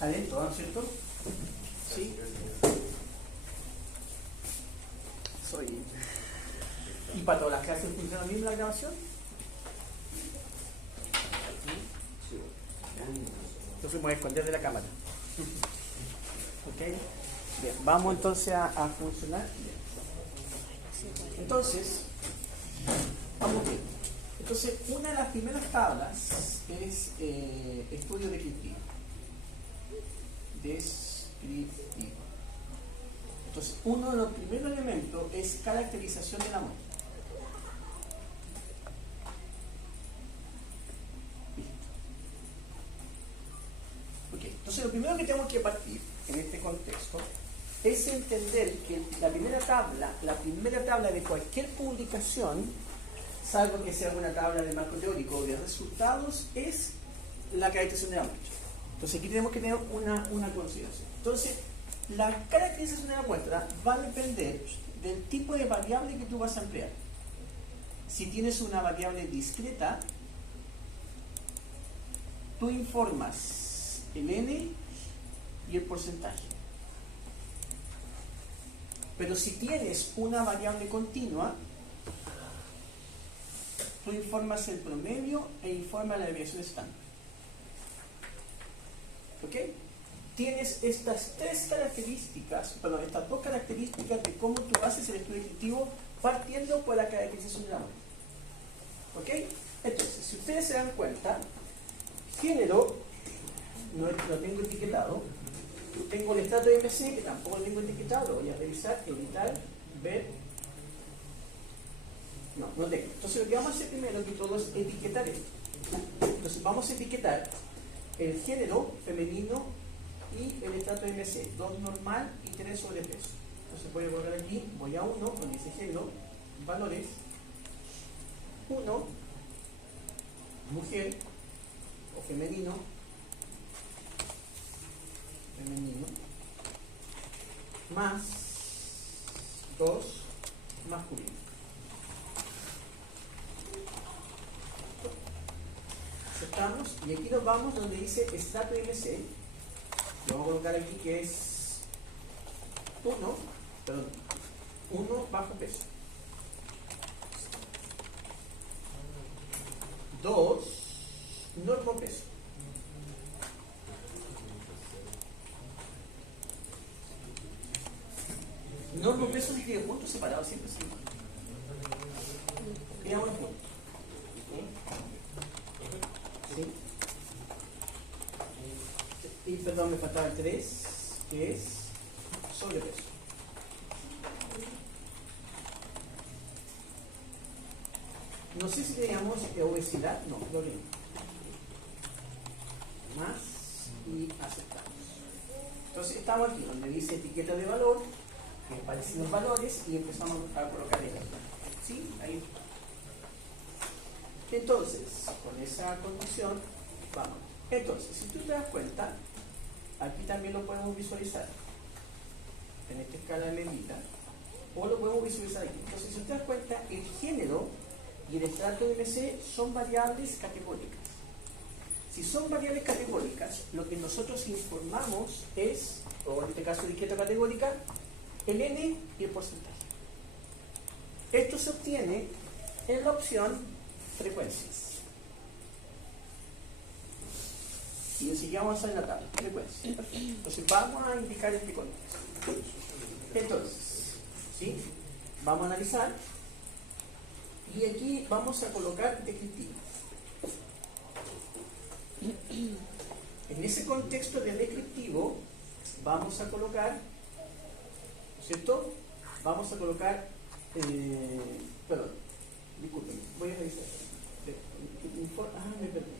adentro, ¿no es cierto? Sí. ¿Y para todas las clases funciona bien la grabación? Entonces me voy a esconder de la cámara. ¿Ok? Bien, vamos entonces a funcionar. Bien. Entonces, vamos bien. Entonces, una de las primeras tablas es estudio descriptivo. Descriptivo. Entonces, uno de los primeros elementos es caracterización de la muestra. Okay. Entonces, lo primero que tenemos que partir en este contexto es entender que la primera tabla de cualquier publicación, salvo que sea una tabla de marco teórico o de resultados, es la caracterización de la muestra. Entonces, aquí tenemos que tener una consideración. Entonces, la caracterización de la muestra va a depender del tipo de variable que tú vas a emplear. Si tienes una variable discreta, tú informas el n y el porcentaje. Pero si tienes una variable continua, tú informas el promedio e informas la desviación estándar. ¿Ok? Tienes estas dos características de cómo tú haces el estudio descriptivo partiendo por la caracterización de la muestra. ¿Ok? Entonces, si ustedes se dan cuenta, género no lo tengo etiquetado, tengo el estrato de MC que tampoco lo tengo etiquetado, voy a revisar, editar, ver. No tengo. Entonces, lo que vamos a hacer primero que todo es etiquetar esto. Entonces, vamos a etiquetar el género femenino y el estrato de MC, 2 normal y 3 sobrepeso. Entonces voy a colocar aquí, voy a 1, con ese género, valores, 1, mujer o femenino, más 2, masculino. Aceptamos y aquí nos vamos donde dice estrato de MC. Lo vamos a colocar aquí que es 1 bajo peso, 2 normo peso, 2 pesos se escribe juntos, separados, siempre sí. Veamos el punto. ¿Sí? Y perdón, me faltaba el 3, que es sobrepeso. No sé si teníamos obesidad, no, lo mismo. Más y aceptamos. Entonces estamos aquí donde dice etiqueta de valor, que aparecen los valores y empezamos a colocar el. ¿Sí? Ahí. Entonces, con esa condición, vamos. Entonces, si tú te das cuenta, aquí también lo podemos visualizar en esta escala de medida, o lo podemos visualizar aquí. Entonces, si te das cuenta, el género y el estrato de MC son variables categóricas. Si son variables categóricas, lo que nosotros informamos es, o en este caso de etiqueta categórica, el n y el porcentaje. Esto se obtiene en la opción frecuencias. Y enseguida vamos a hacer la tabla, frecuencias. Entonces vamos a indicar este contexto. Entonces, ¿sí? Vamos a analizar y aquí vamos a colocar descriptivo. En ese contexto de descriptivo vamos a colocar, ¿cierto? Vamos a colocar, perdón, disculpen, voy a revisar. Me perdí.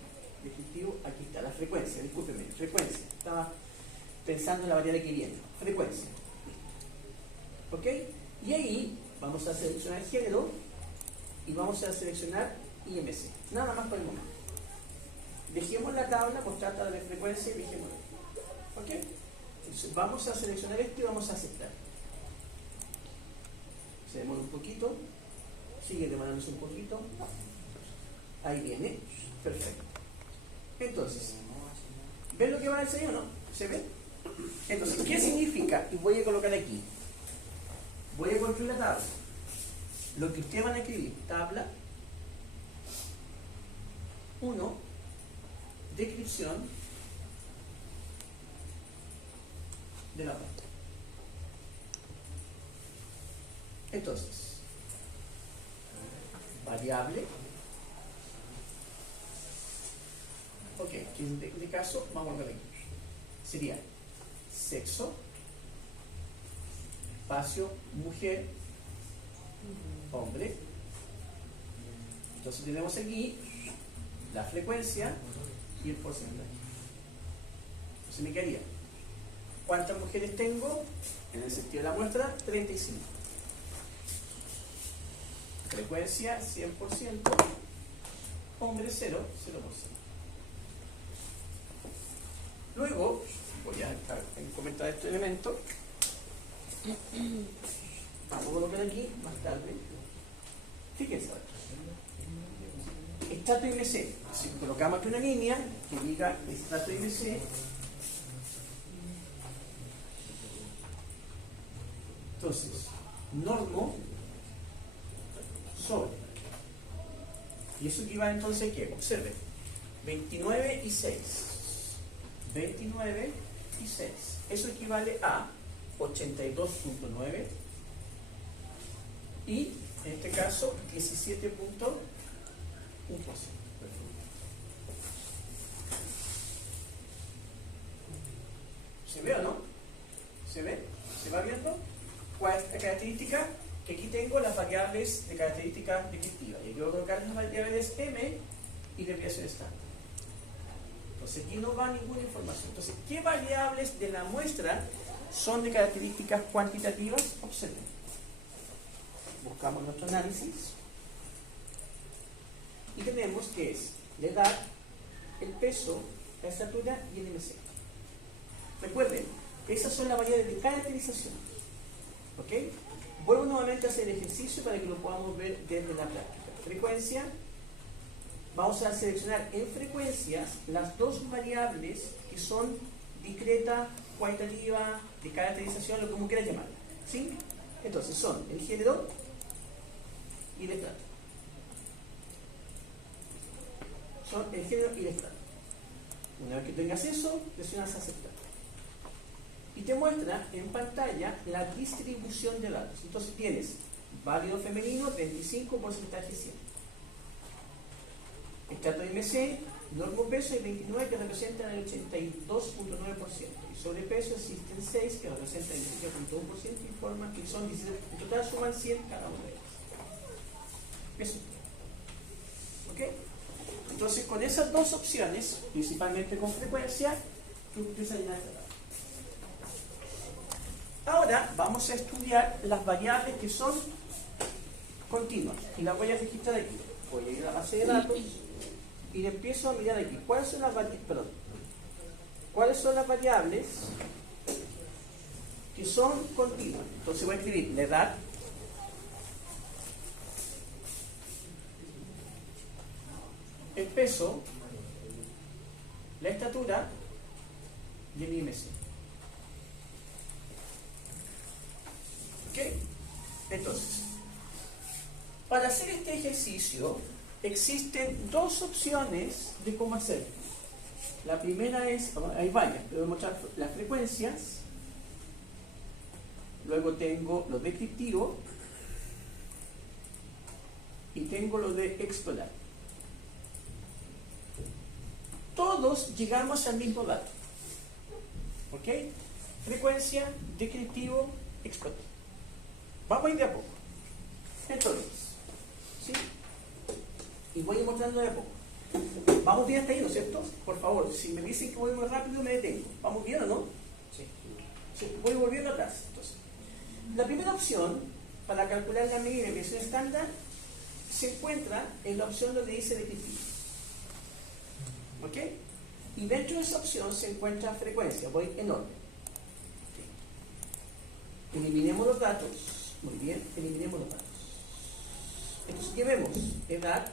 Descriptivo, aquí está, la frecuencia, discúlpenme, frecuencia. Estaba pensando en la variable que viene. Frecuencia. ¿Ok? Y ahí vamos a seleccionar el género y vamos a seleccionar IMC. Nada más por el momento. Dejemos la tabla, mostrar tabla de frecuencia y dejémosla. ¿Ok? Entonces, vamos a seleccionar esto y vamos a aceptar. Se demora un poquito. Sigue demorándose un poquito. Ahí viene. Perfecto. Entonces, ¿ven lo que va a hacer o no? ¿Se ve? Entonces, ¿qué significa? Y voy a colocar aquí. Voy a construir la tabla. Lo que ustedes van a escribir, tabla 1, descripción de la muestra. Entonces, variable. Ok, en este caso vamos a ver aquí. Sería sexo, espacio, mujer, hombre. Entonces tenemos aquí la frecuencia y el porcentaje. Entonces me quedaría, ¿cuántas mujeres tengo? En el sentido de la muestra, 35. Frecuencia 100%, hombre 0%. Luego, voy a comentar este elemento. Vamos a colocar aquí más tarde. Fíjense ahora. Estrato IMC. Si colocamos aquí una línea que diga estrato IMC, entonces, normo sobre. Y eso equivale entonces a ¿qué? Observen. 29 y 6. 29 y 6. Eso equivale a 82.9 y en este caso 17.1%. ¿Se ve o no? ¿Se ve? ¿Se va viendo? ¿Cuál es la característica? Que aquí tengo las variables de característica descriptiva. Y aquí voy a colocar las variables M y desviación estándar. Entonces aquí no va ninguna información. Entonces, ¿qué variables de la muestra son de características cuantitativas? Observen. Buscamos nuestro análisis. Y tenemos que es la edad, el peso, la estatura y el IMC. Recuerden, esas son las variables de caracterización. ¿Ok? Vuelvo nuevamente a hacer el ejercicio para que lo podamos ver desde la práctica. Frecuencia. Vamos a seleccionar en frecuencias las dos variables que son discreta, cualitativa, de caracterización, lo como quieras llamarla. ¿Sí? Entonces son el género y el estrato. Son el género y el estrato. Una vez que tengas eso, presionas aceptar. Y te muestra en pantalla la distribución de datos. Entonces tienes válido femenino, 25, porcentaje 100. Estrato IMC, normo peso y 29 que representan el 82.9%. Y sobrepeso existen 6 que representan el 17.1% y forman que son 17, en total suman 100 cada una de ellas. Eso. ¿Ok? Entonces con esas dos opciones, principalmente con frecuencia, tú empiezas a llenar esta tabla. Ahora vamos a estudiar las variables que son continuas. Y las voy a registrar aquí. Voy a ir a la base de datos. Y empiezo a mirar aquí. ¿Cuáles son las variables que son continuas? Entonces voy a escribir la edad, el peso, la estatura y el IMC. ¿Ok? Entonces, para hacer este ejercicio existen dos opciones de cómo hacerlo. La primera es, hay varias, pero voy a mostrar las frecuencias, luego tengo lo descriptivo y tengo lo de explorar. Todos llegamos al mismo dato. ¿Ok? Frecuencia, descriptivo, explorar. Vamos a ir de a poco. Entonces, ¿sí? Y voy mostrando de a poco. Vamos bien hasta ahí, ¿no es cierto? Por favor, si me dicen que voy muy rápido, me detengo. ¿Vamos bien o no? Sí. Sí, voy volviendo atrás. Entonces, la primera opción para calcular la medida de desviación estándar se encuentra en la opción donde dice descriptivo. ¿Ok? Y dentro de esa opción se encuentra frecuencia. Voy en orden. ¿Okay? Eliminemos los datos. Muy bien, eliminemos los datos. Entonces llevemos edad,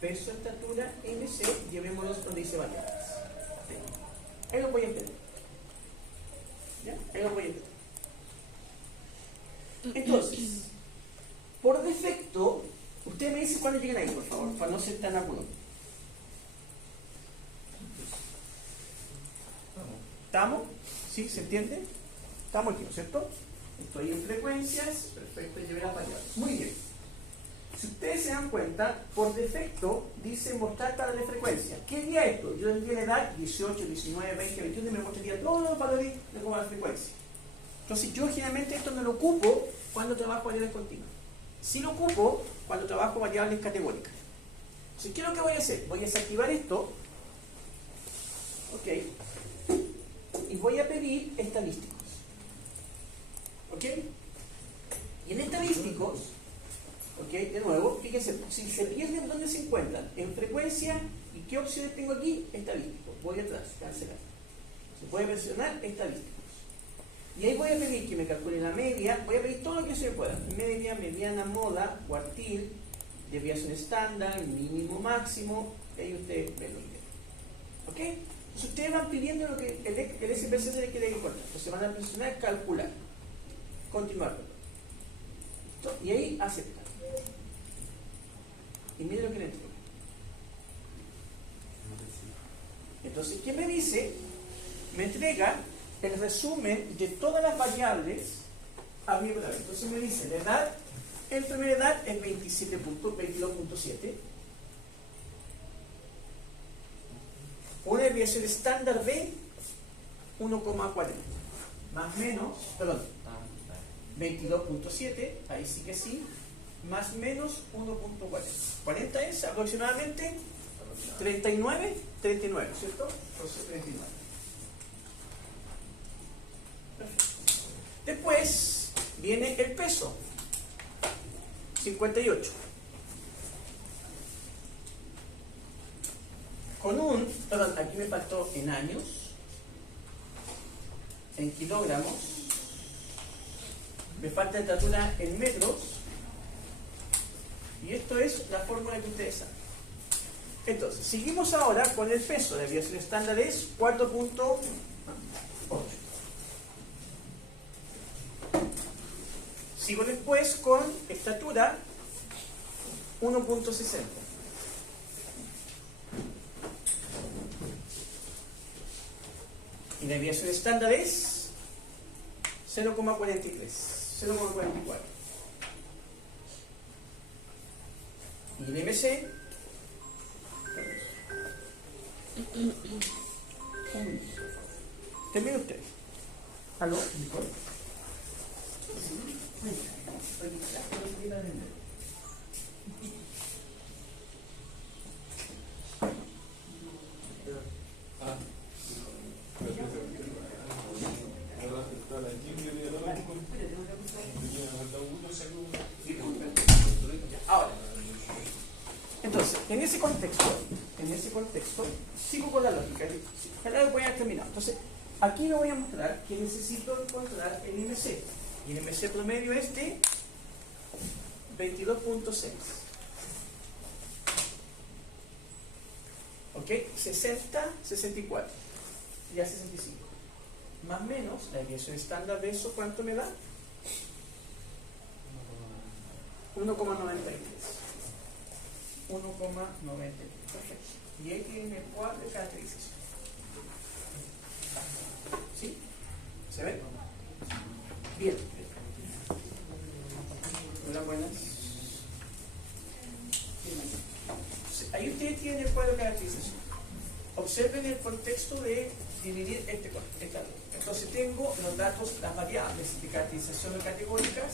peso, estatura, IMC, llevémoslos donde dice variables. Ahí lo voy a entender. ¿Ya? Ahí lo voy a entrar. Entonces, por defecto, usted me dice cuándo lleguen ahí, por favor, para no ser tan agudo. ¿Estamos? ¿Sí? ¿Se entiende? Estamos aquí, ¿no es cierto? Estoy en frecuencias, perfecto, y llevé las variables. Muy bien. Si ustedes se dan cuenta, por defecto dice mostrar tabla de frecuencia. ¿Qué haría esto? Yo tendría la edad 18, 19, 20, 21 y me mostraría todos los valores de cómo la frecuencia. Entonces yo generalmente esto no lo ocupo cuando trabajo variables continuas. Sí lo ocupo cuando trabajo variables categóricas. Entonces, ¿qué es lo que voy a hacer? Voy a desactivar esto. Ok. Y voy a pedir estadísticos. ¿Ok? Y en estadísticos, ¿ok? De nuevo, fíjense, si se pierden, ¿dónde se encuentran? En frecuencia, ¿y qué opciones tengo aquí? Estadísticos. Voy atrás, cancelar. Se puede mencionar estadísticos. Y ahí voy a pedir que me calcule la media, voy a pedir todo lo que se me pueda. Media, mediana, moda, cuartil, desviación estándar, mínimo, máximo, y ahí ustedes ven lo que quieren. ¿Ok? Entonces ustedes van pidiendo lo que el SPSS les quiere encontrar. Entonces van a presionar calcular. Continuar. Y ahí aceptar. Y miren lo que le entrego. Entonces, ¿qué me dice? Me entrega el resumen de todas las variables a mi valor. Entonces me dice, la edad, en primera edad es 22.7. Una desviación estándar de 1,40. Más menos, perdón, 22.7, ahí sí que sí, más menos 1.40. 40 es aproximadamente 39, ¿cierto? Entonces 39. Perfecto. Después viene el peso, 58. Perdón, aquí me faltó en años, en kilogramos, me falta estatura en metros, y esto es la fórmula que ustedes saben. Entonces, seguimos ahora con el peso. La desviación estándar es 4.8. Sigo después con estatura 1.60. Y la desviación estándar es 0,43, 0,44. Y el MC, termine usted. ¿Aló? ¿Nicole? Ahora, entonces, en ese contexto, sigo con la lógica. Ojalá voy a terminar. Entonces, aquí le voy a mostrar que necesito encontrar el IMC. Y el IMC promedio es de 22.6. ¿Ok? 60, 64. Ya 65. Más o menos, la desviación estándar de eso, ¿cuánto me da? 1,93. 1,93. Perfecto. Y ahí tiene 4 características. ¿Sí? ¿Se ve? Bien. Hola, buenas. Ahí ustedes tienen el cuadro de caracterización. Observen el contexto de dividir este cuadro. Entonces tengo los datos, las variables de caracterización categóricas,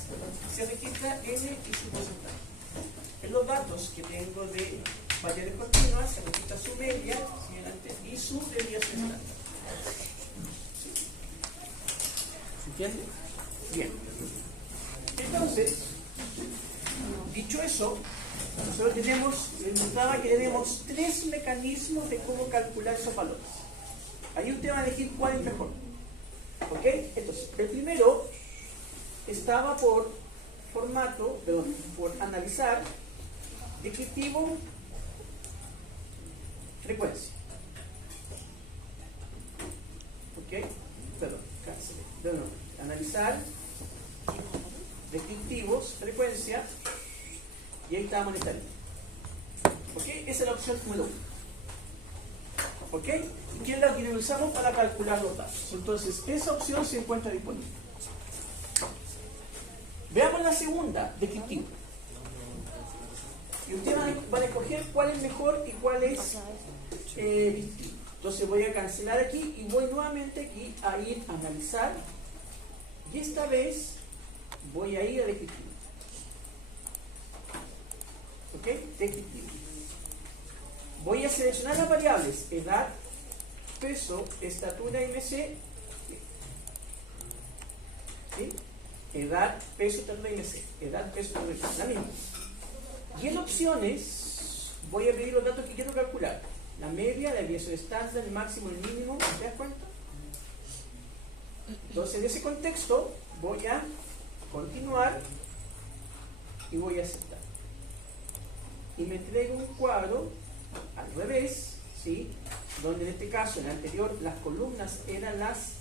se registra n y su porcentaje. En los datos que tengo de variables continuas, se registra su media y su desviación estándar. ¿Se entiende? Bien. Entonces, dicho eso, nosotros les mostraba que tenemos 3 mecanismos de cómo calcular esos valores. Ahí usted va a elegir cuál es mejor. ¿Ok? Entonces, el primero estaba por formato, perdón, por analizar descriptivo, frecuencia. ¿Ok? Perdón, cancelé. bueno, analizar, descriptivos, frecuencia, y ahí está monetario. ¿Ok? Esa es la opción número 1. ¿Ok? ¿Y qué es la que utilizamos para calcular los datos? Entonces, esa opción se encuentra disponible. Veamos la segunda, descriptivo. Y ustedes van a escoger cuál es mejor y cuál es distinto. Entonces voy a cancelar aquí y voy nuevamente aquí a ir a analizar. Y esta vez voy a ir a descriptivo. ¿Ok? Descriptivo. Voy a seleccionar las variables edad, peso, estatura MC. ¿Sí? Edad, peso, estatura y MC. Edad, peso, estatura y MC. La misma. Y en opciones voy a pedir los datos que quiero calcular. La media, la desviación estándar, el máximo, el mínimo. ¿Te das cuenta? Entonces en ese contexto voy a continuar y voy a aceptar. Y me entrega un cuadro al revés, ¿sí? Donde en este caso, en el anterior, las columnas eran las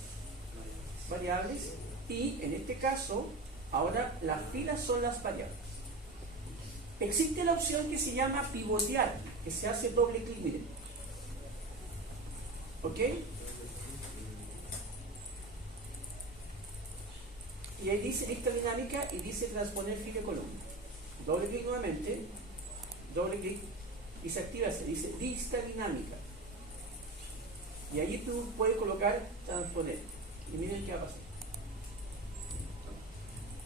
variables y en este caso, ahora las filas son las variables. Existe la opción que se llama pivotear, que se hace doble clic, miren. ¿Ok? Y ahí dice lista dinámica y dice transponer fila y columna. Doble clic nuevamente, doble clic y se activa, se dice lista dinámica. Y allí tú puedes colocar transponer. Y miren qué va a pasar.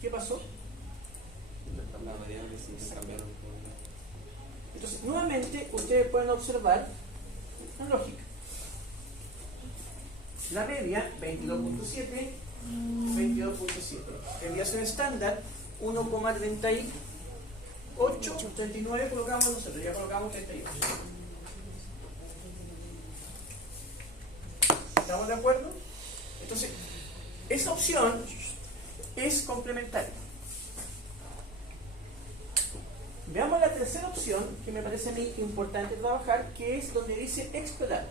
¿Qué pasó? Las variables se cambiaron. Entonces, nuevamente, ustedes pueden observar la lógica. La media, 22.7, 22.7. Desviación estándar, 1,38, 39 colocamos nosotros, ya colocamos 38. ¿Estamos de acuerdo? Entonces, esa opción es complementaria. Veamos la tercera opción, que me parece a mí importante trabajar, que es donde dice explorar.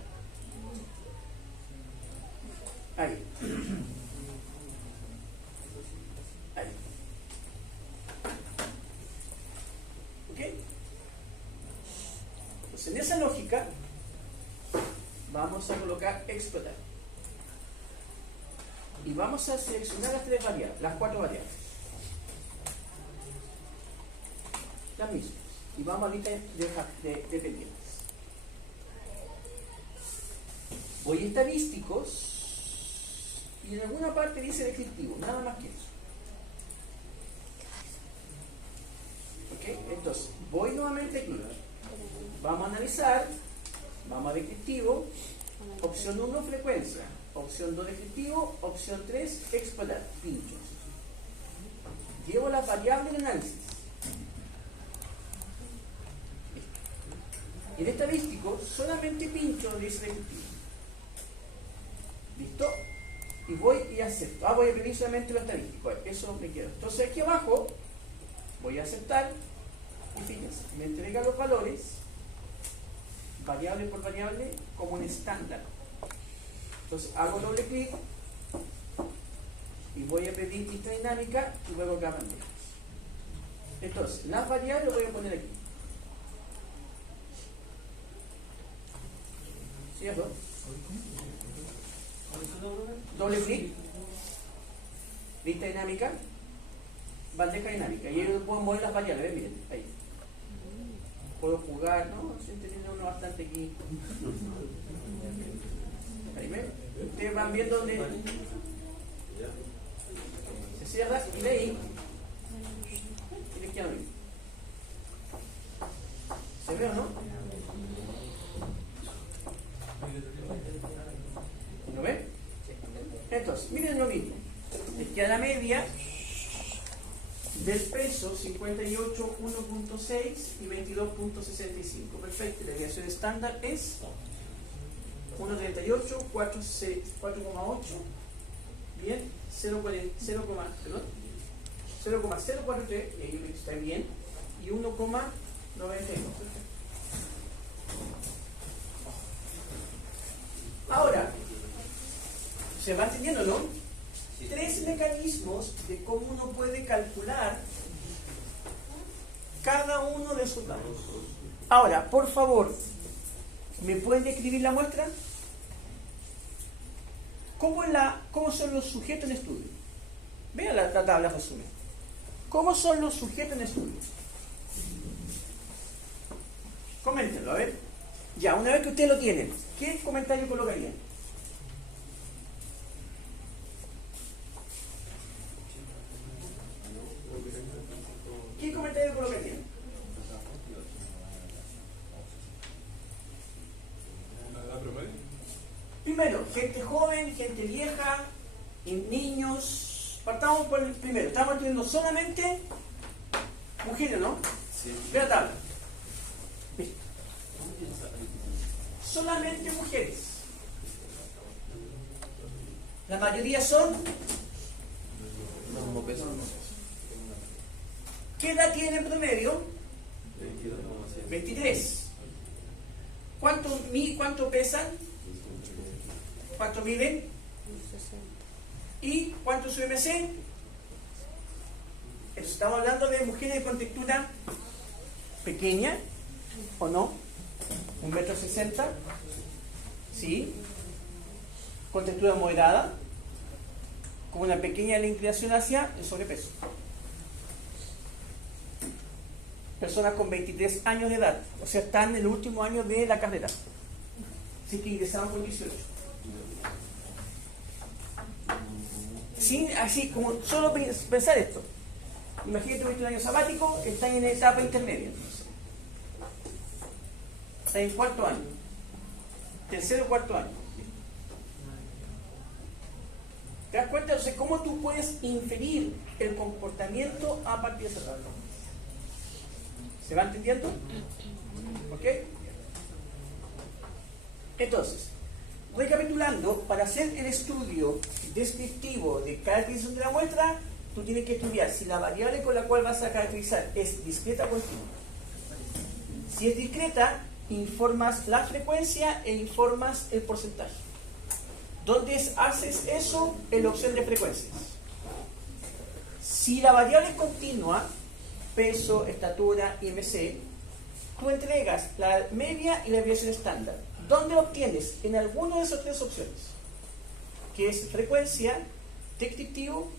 Ahí. Ahí. ¿Ok? Entonces, en esa lógica, vamos a colocar explorar. Y vamos a seleccionar las tres variables, las cuatro variables. Las mismas. Y vamos a lista de pendientes. Voy a estadísticos y en alguna parte dice descriptivo, nada más que eso. ¿Ok? Entonces, voy nuevamente aquí. Vamos a analizar, vamos a descriptivo, opción 1 frecuencia, opción 2 descriptivo, opción 3 explorar, pincho. Llevo las variables de análisis. Y en estadístico solamente pincho donde dice descriptivo. ¿Listo? Y voy y acepto. Voy a pedir solamente lo estadístico. Eso me quiero. Entonces aquí abajo voy a aceptar y fíjense, me entrega los valores variable por variable como un estándar. Entonces hago doble clic y voy a pedir lista dinámica y luego acá bandejas. Entonces las variables las voy a poner aquí. ¿Cierto? Doble clic, lista dinámica, bandeja dinámica. Y ahí puedo mover las variables, ¿ven? Miren, ahí. Puedo jugar, ¿no? Estoy entendiendo uno bastante aquí. Ahí ven. Ustedes van viendo donde se cierra y de ahí y les queda bien. ¿Se ve o no? ¿Lo ven? Entonces, miren lo mismo. Les queda la media del peso 58, 1.6 y 22.65. Perfecto. La desviación estándar es 1.38, 4,8. Bien, 0,043, y ahí está bien, y 1,92. Ahora, ¿se va entendiendo, no? 3 mecanismos de cómo uno puede calcular cada uno de esos datos. Ahora, por favor, ¿me pueden describir la muestra? ¿Cómo son los sujetos en estudio? Vean la tabla resumen. ¿Cómo son los sujetos en estudio? Coméntenlo, a ver. Ya, una vez que ustedes lo tienen, ¿qué comentario colocarían? ¿Qué comentario colocarían? ¿La promedio? Primero, gente joven, gente vieja, niños. Partamos por el primero. Estamos estudiando solamente mujeres, ¿no? Sí. Ve la tabla. Ve. Solamente mujeres. La mayoría son. No, como peso. ¿Qué edad tienen en promedio? 22,7. 23. ¿Cuánto pesan? ¿Cuánto miden? ¿Y cuánto es su MC? Estamos hablando de mujeres de contextura pequeña, ¿o no? 1,60 m, ¿sí? Contextura moderada, con una pequeña inclinación hacia el sobrepeso. Personas con 23 años de edad, o sea, están en el último año de la carrera. Así que ingresaron con 18. Sin, así como solo pensar esto. Imagínate que tuviste un año sabático, estás en etapa intermedia. Estás en cuarto año. Tercero o cuarto año. ¿Te das cuenta? Entonces, ¿cómo tú puedes inferir el comportamiento a partir de esa tabla? ¿Se va entendiendo? ¿Ok? Entonces, recapitulando, para hacer el estudio descriptivo de caracterización de la muestra, tú tienes que estudiar si la variable con la cual vas a caracterizar es discreta o continua. Si es discreta, informas la frecuencia e informas el porcentaje. ¿Dónde haces eso? En la opción de frecuencias. Si la variable es continua, peso, estatura, IMC, tú entregas la media y la desviación estándar. ¿Dónde lo obtienes? En alguna de esas 3 opciones, que es frecuencia, descriptivo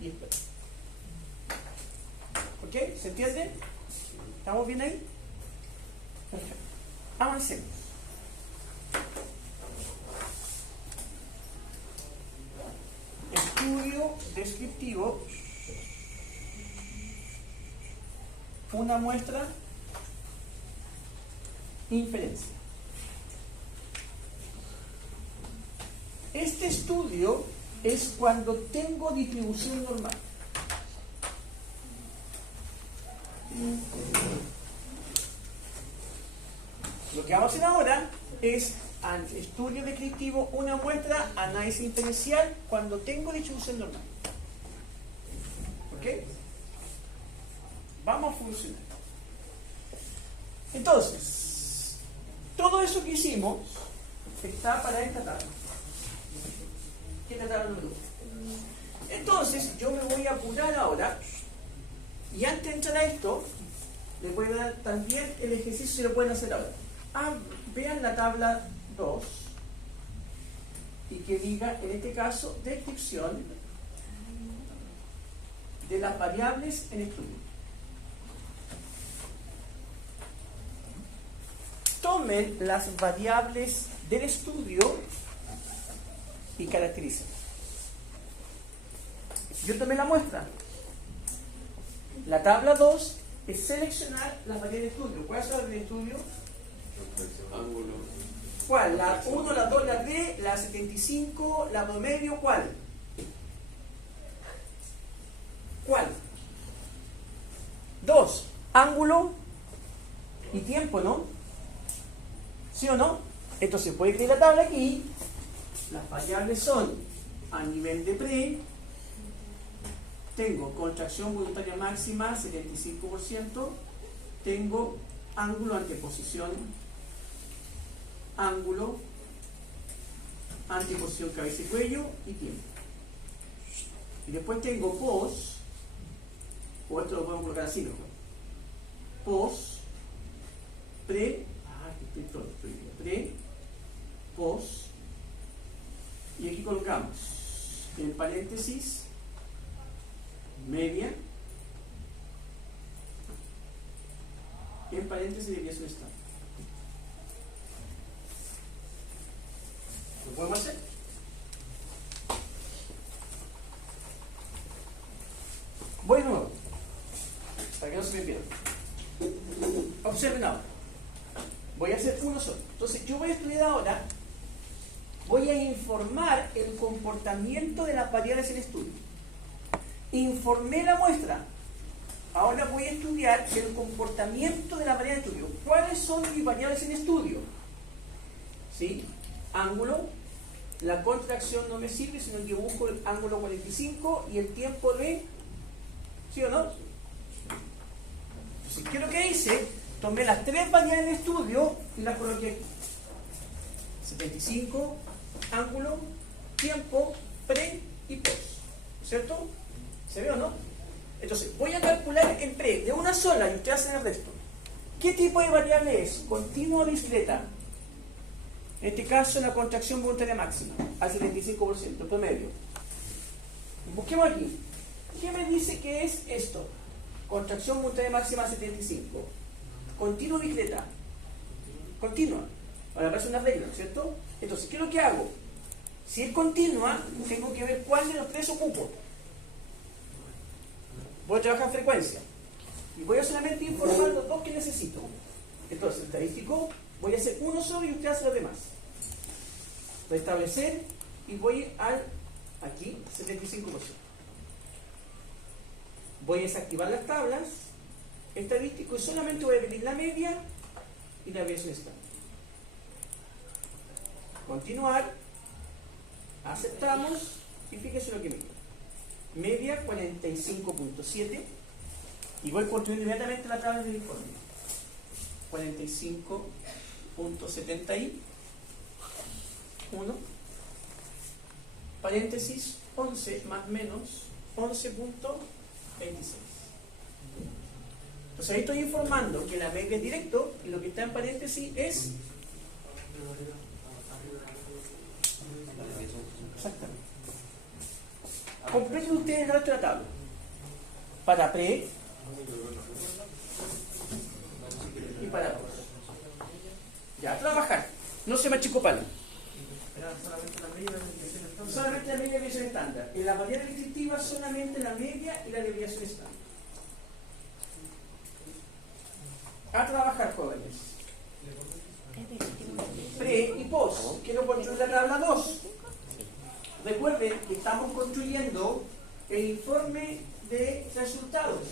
y experto. ¿Ok? ¿Se entiende? ¿Estamos bien ahí? Perfecto. Avancemos. Estudio descriptivo. Una muestra. Inferencia. Este estudio es cuando tengo distribución normal. Lo que vamos a hacer ahora es estudio descriptivo, una muestra, análisis inferencial cuando tengo distribución normal. ¿Ok? Vamos a funcionar. Entonces, todo eso que hicimos está para esta tabla. ¿Qué es la tabla número 1? Entonces, yo me voy a apurar ahora y antes de entrar a esto, les voy a dar también el ejercicio si lo pueden hacer ahora. Vean la tabla 2 y que diga, en este caso, descripción de las variables en estudio. Tomen las variables del estudio y caractericen. Yo tomé la muestra. La tabla 2 es seleccionar las variables de estudio. ¿Cuál es la variable de estudio? Ángulo. ¿Cuál? La 1, la 2, la 3, la 75, la promedio, ¿cuál? ¿Cuál? 2. Ángulo y tiempo, ¿no? ¿Sí o no? Entonces puede escribir la tabla aquí. Las variables son a nivel de pre. Tengo contracción voluntaria máxima, 75%. Tengo ángulo ante posición, ángulo ante posición cabeza y cuello y tiempo. Y después tengo pos, o esto lo podemos colocar así mejor. Pos, pre, pre, pos, y aquí colocamos en paréntesis media, en paréntesis desviación estándar. ¿Lo podemos hacer? Voy de nuevo, para que no se me pierda. Observen ahora. Voy a hacer uno solo. Entonces, yo voy a estudiar ahora, voy a informar el comportamiento de las variables en estudio. Informé la muestra. Ahora voy a estudiar el comportamiento de las variables en estudio. ¿Cuáles son mis variables en estudio? ¿Sí? Ángulo. La contracción no me sirve, sino que busco el ángulo 45 y el tiempo de... ¿Sí o no? Entonces, ¿qué es lo que hice? Tomé las tres variables de estudio y las coloqué aquí. 75, ángulo, tiempo, pre y post. ¿Cierto? ¿Se ve o no? Entonces, voy a calcular en pre de una sola y ustedes hacen el resto. ¿Qué tipo de variable es? ¿Continua o discreta? En este caso, la contracción voluntaria máxima, al 75%, promedio. Busquemos aquí. ¿Qué me dice que es esto? Contracción voluntaria máxima al 75. ¿Continua o discreta? Continua. Ahora aparece una regla, ¿cierto? Entonces, ¿qué es lo que hago? Si es continua, tengo que ver cuál de los tres ocupo. Voy a trabajar frecuencia. Y voy a solamente informar los dos que necesito. Entonces, estadístico, voy a hacer uno solo y usted hace los demás. Restablecer y voy al, aquí, 75%. Voy a desactivar las tablas, estadístico, y solamente voy a pedir la media y la desviación estándar. Continuar, aceptamos y fíjense lo que me queda. Media 45.7 y voy construyendo inmediatamente la tabla del informe. 45.71 paréntesis 11 más menos 11.26. Entonces ahí estoy informando que la media es directo y lo que está en paréntesis es exactamente. Completen ustedes el resto de la tabla. Para pre y para post. Ya, a trabajar. No se me achicopalen. Solamente la media y la desviación estándar. En la variable descriptiva solamente la media y la desviación estándar. A trabajar, jóvenes. Pre y post. Quiero construir la tabla 2. Recuerden que estamos construyendo el informe de resultados.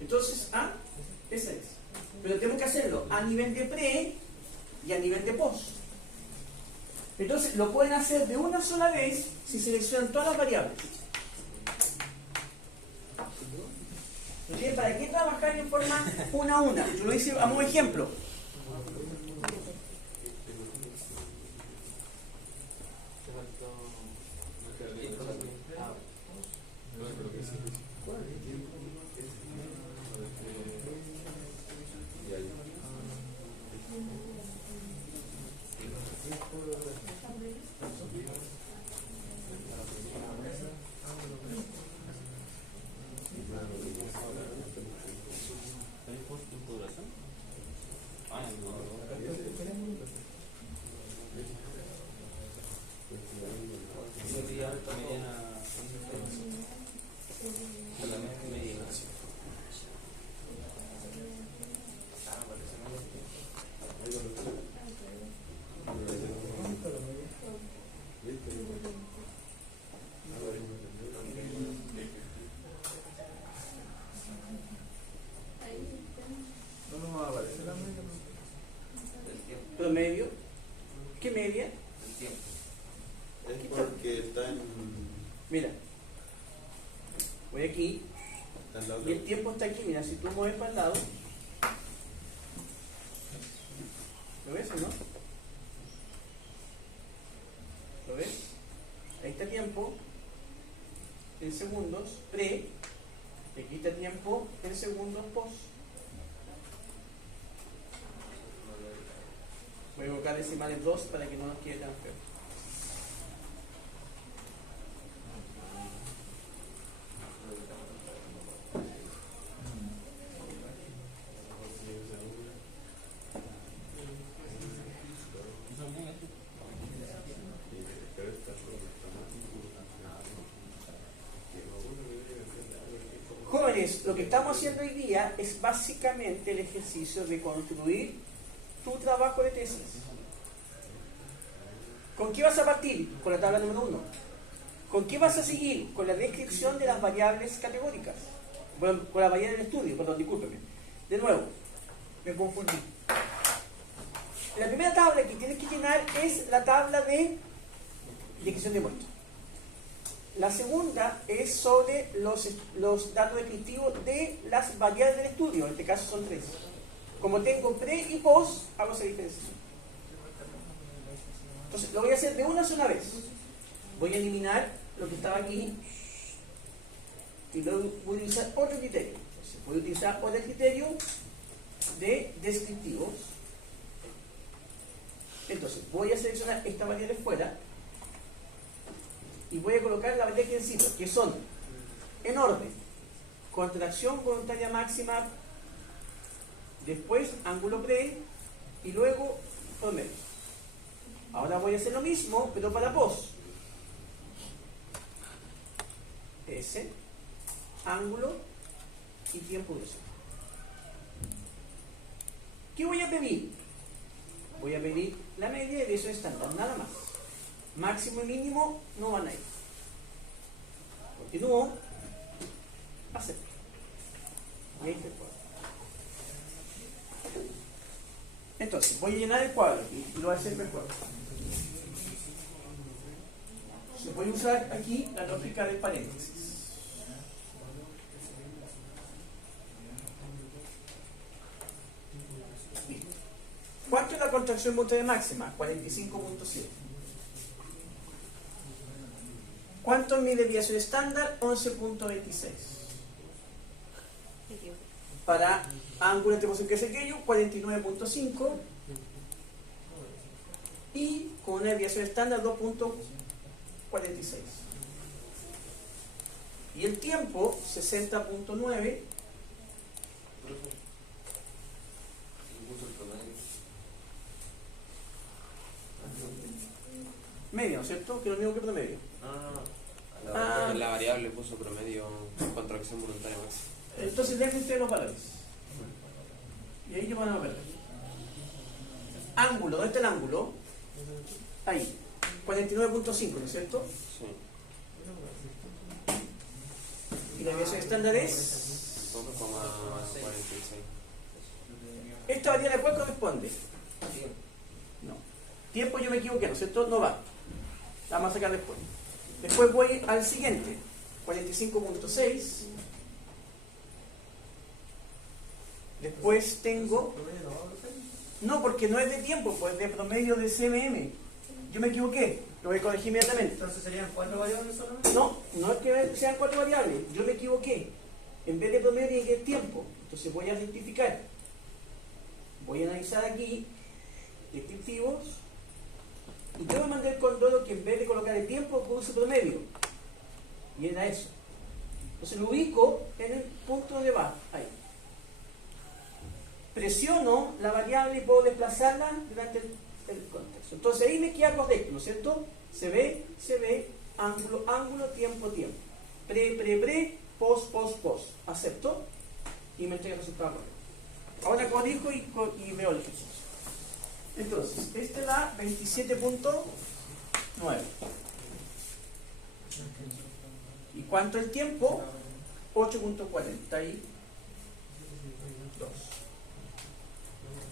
Entonces, esa es. Pero tenemos que hacerlo a nivel de pre y a nivel de post. Entonces, lo pueden hacer de una sola vez si seleccionan todas las variables. Entonces, ¿para qué trabajar en forma una a una? Yo lo hice a modo ejemplo. Promedio. ¿Qué media? El tiempo. Es porque está en... Mira. Voy aquí. está en la Y otra. el tiempo está aquí. Mira, si tú mueves para el lado. ¿Lo ves o no? ¿Lo ves? Ahí está tiempo. en segundos, pre, y aquí está tiempo en segundos, post. Voy a colocar decimales 2 para que no nos quede tan feo. Jóvenes, lo que estamos haciendo hoy día es básicamente el ejercicio de construir tu trabajo de tesis. ¿Con qué vas a partir? Con la tabla número 1. ¿Con qué vas a seguir? Con la descripción de las variables categóricas. Bueno, con la variable del estudio, perdón, discúlpeme. De nuevo, me confundí. La primera tabla que tienes que llenar es la tabla de descripción de muestra. La segunda es sobre los datos descriptivos de las variables del estudio, en este caso son 3. Como tengo pre y post, hago esa diferenciación. Entonces, lo voy a hacer de una sola vez. Voy a eliminar lo que estaba aquí y luego voy a utilizar otro criterio. Entonces, voy a utilizar otro criterio de descriptivos. Entonces, voy a seleccionar esta variable fuera y voy a colocar la variable que necesito, que son en orden: contracción voluntaria máxima, después ángulo pre y luego promedio. Ahora voy a hacer lo mismo, pero para post. S, ángulo y tiempo de eso. ¿Qué voy a pedir? Voy a pedir la media de desviación estándar, nada más. Máximo y mínimo no van a ir. Continúo. Acepto. Y ahí está el cuadro. Entonces, voy a llenar el cuadro y lo voy a hacer mejor. Entonces, voy a usar aquí la lógica del paréntesis. Listo. ¿Cuánto es la contracción voluntaria máxima? 45.7. ¿Cuánto es mi desviación estándar? 11.26. Para ángulo entre posición que es aquello, 49.5. Y con una desviación estándar, 2.46. Y el tiempo, 60.9. Medio, ¿no es cierto? Que es lo mismo que promedio. En la variable puso promedio contracción voluntaria máxima. Entonces dejen ustedes los valores. Y ahí yo van a ver. Ángulo, ¿dónde está el ángulo? Ahí. 49.5, ¿no es cierto? Sí. Y la desviación estándar es 2,46. ¿esta variable a cuál corresponde? No. Tiempo yo me equivoqué, ¿no es cierto? No va. La vamos a sacar después. Después voy al siguiente. 45.6. Después tengo... No, porque no es de tiempo, pues de promedio de CMM. Yo me equivoqué. Lo voy a corregir inmediatamente. Entonces serían 4 variables solamente. No, no es que sean 4 variables. Yo me equivoqué. En vez de promedio tiene que tiempo. Entonces voy a rectificar. Voy a analizar aquí descriptivos. Y yo me mandé el control que en vez de colocar el tiempo puse promedio. Y era eso. Entonces lo ubico en el punto donde va. Ahí. Presiono la variable y puedo desplazarla durante el contexto. Entonces ahí me queda correcto, ¿no es cierto? Se ve, ángulo, ángulo, tiempo, tiempo. Pre, post, post, post. Acepto y me entrega el resultado correcto. Ahora corrijo y veo el ejercicio. Entonces, esta es la 27.9. ¿Y cuánto es el tiempo? 8.42.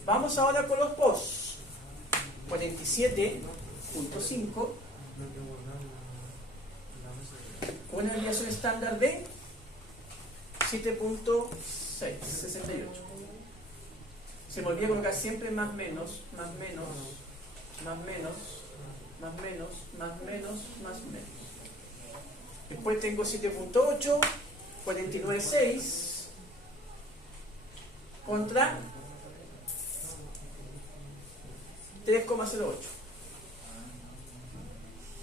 Vamos ahora con los posts. 47.5 con una desviación estándar de 7.6, 68. Se me olvida colocar siempre más menos, más menos, más menos, más menos, más menos, más menos. Después tengo 7.8, 49.6 contra 3,08.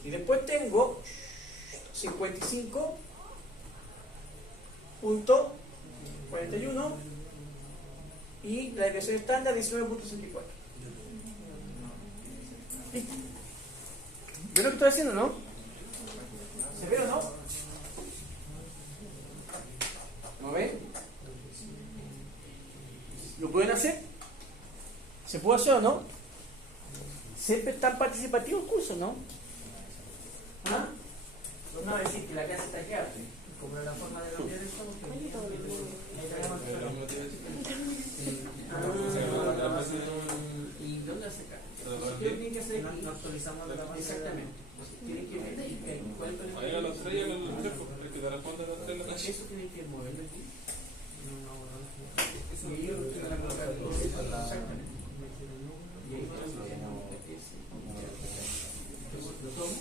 Y después tengo 55.41 y la desviación estándar 19.64. ¿Listo? ¿Ven lo que estoy haciendo, no? ¿Se ve o no? ¿No ven? ¿Lo pueden hacer? ¿Se puede hacer o no? Siempre están participativos el curso, ¿no? ¿Ah? No decir que la clase está aquí, como la forma de cambiar eso. ¿Y dónde hace acá? Tienen que hacer aquí. No actualizamos la base. Exactamente. Tienen que ver cuál es el. Ahí a las 3 y a las 3, hay que dar la cuenta de la tela. Eso tienen que moverlo aquí. Y ellos lo van a colocar exactamente. Y ahí van a hacer. ¿Lo tomo?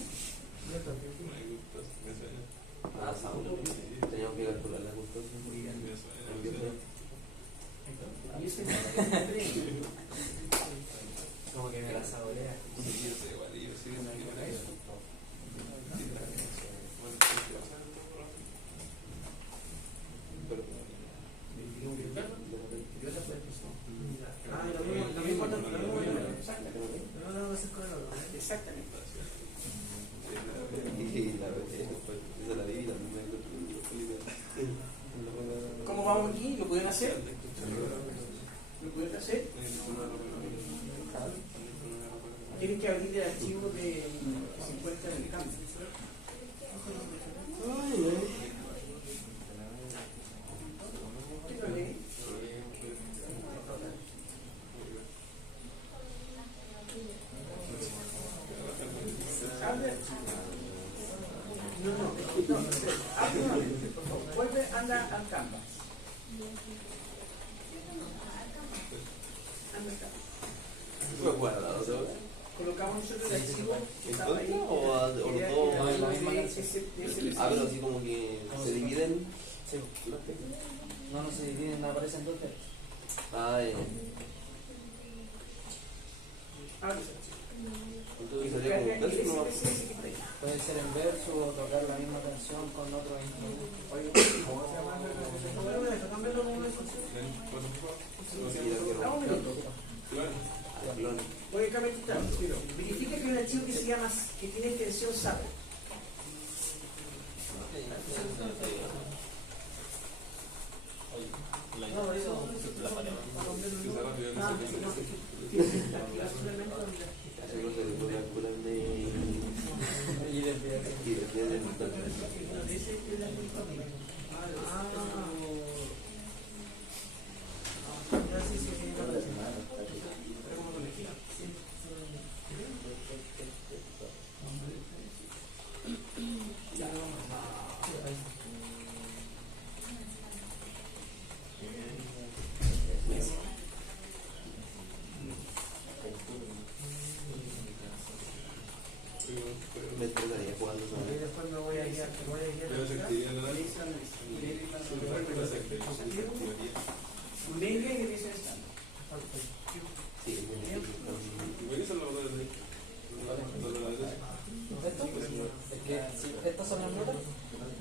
Ah, sábado. Teníamos que calcular la gustosa. Y ese es como que me la saborea. Exactamente. ¿Cómo vamos aquí? ¿Lo pueden hacer? ¿Lo pueden hacer? Tienen que abrir el archivo que se encuentra en el campo. ¿Qué lo lee? Vuelve, anda al canvas. Anda al canvas. ¿Fue guardado todo? Colocamos nosotros el archivo que ¿En estaba ahí. contra o los dos? Ah, pero así como que se dividen. Sí. No se dividen, no aparecen dos textos. Ah, entonces sería como un verso, ¿no? Puede ser en verso o tocar la misma canción con otro instrumento. Lógicamente, verifica que hay un archivo que se llama, que tiene extensión SAP. Me entregaría jugando Y después me voy a guiar. Un dengue y dice estándar. Sí, es muy difícil. ¿Esto? Es que si estas son las notas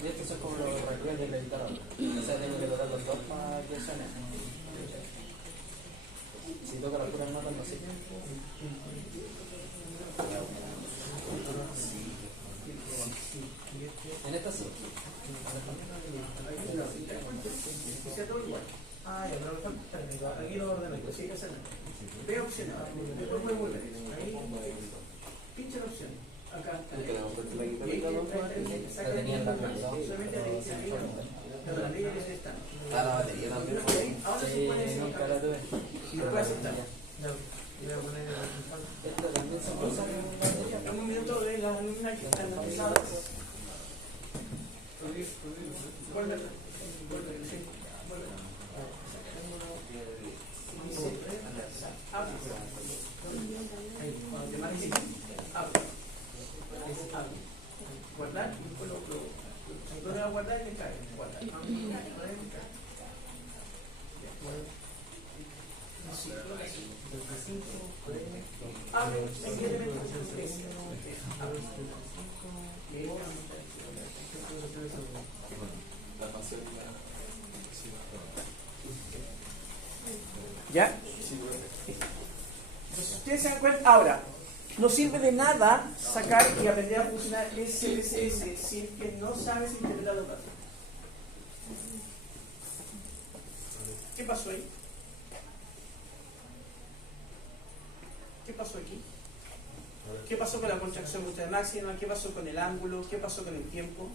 y estos son como los recreos del editador. O sea, tengo que tocar los dos para que suene. Si toco las puras notas, no sé. En esta sí. Ah, ya, pero está técnico. Aquí lo ordeno. Sí, que hacerlo. Ve opcional. Después voy a volver. Ahí, pincha la opción. Acá. Que le hemos puesto la Y ahí guitarrita, ¿no? La tenía en la mano. solamente le dice ahí, pero la ley es esta. Ah, la batería también. Ahora se Sí, pone ese nunca la tuve. y lo puede aceptar. Ya, voy a poner el Esta también se usa en batería. En un minuto de las alumnas que están pesadas. Vuelve. Vuelve, sí. Vuelve. Dice, abre. Ahí, cuando te marque, abre. Abre. Guardar y después lo ¿Dónde va a guardar? En el carro. Guardar. Abre el elemento. La pasión ¿Ya? Ustedes se dan cuenta. Ahora, no sirve de nada sacar y aprender a funcionar SPSS si es que no sabes interpretar los datos. ¿Qué pasó ahí? ¿Qué pasó aquí? ¿Qué pasó con la contracción ultra máxima? ¿Qué pasó con el ángulo? ¿Qué pasó con el tiempo?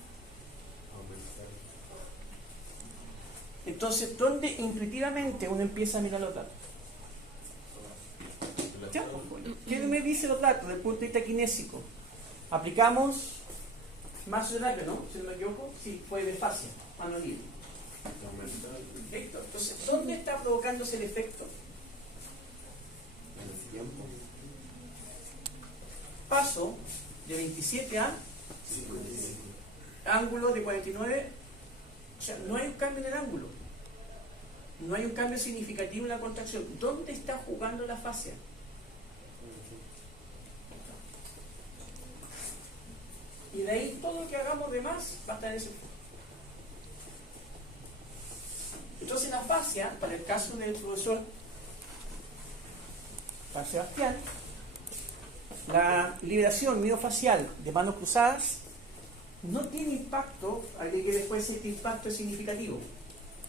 Entonces, ¿dónde intuitivamente uno empieza a mirar los datos? ¿Ya? ¿Qué me dice los datos desde el punto de vista kinésico? Aplicamos más rápido, ¿no? Si no me equivoco, sí, fue de fascia, mano libre. Perfecto. Entonces, ¿dónde está provocándose el efecto? en el tiempo. Paso de 27 a ángulo de 49. O sea, no hay un cambio en el ángulo. No hay un cambio significativo en la contracción. ¿Dónde está jugando la fascia? Y de ahí todo lo que hagamos de más va a estar en ese punto. Entonces la fascia, para el caso del profesor Juan Sebastián, la liberación miofacial de manos cruzadas no tiene impacto, hay que después este impacto es significativo.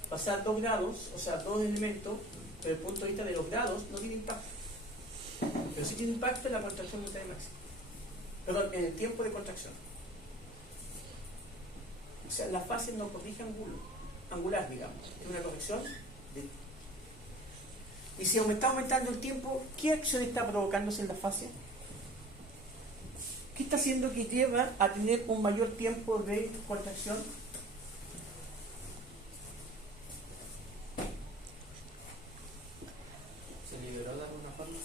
Pasar 2 grados, o sea, 2 elementos, desde el punto de vista de los grados, no tiene impacto. Pero sí tiene impacto en la contracción monetaria máxima. Perdón, en el tiempo de contracción. O sea, la fase no corrige angular, digamos. Es una corrección de... Y si está aumentando el tiempo, ¿qué acción está provocándose en la fase? ¿Qué está haciendo que lleva a tener un mayor tiempo de contracción? ¿Se liberó de alguna forma?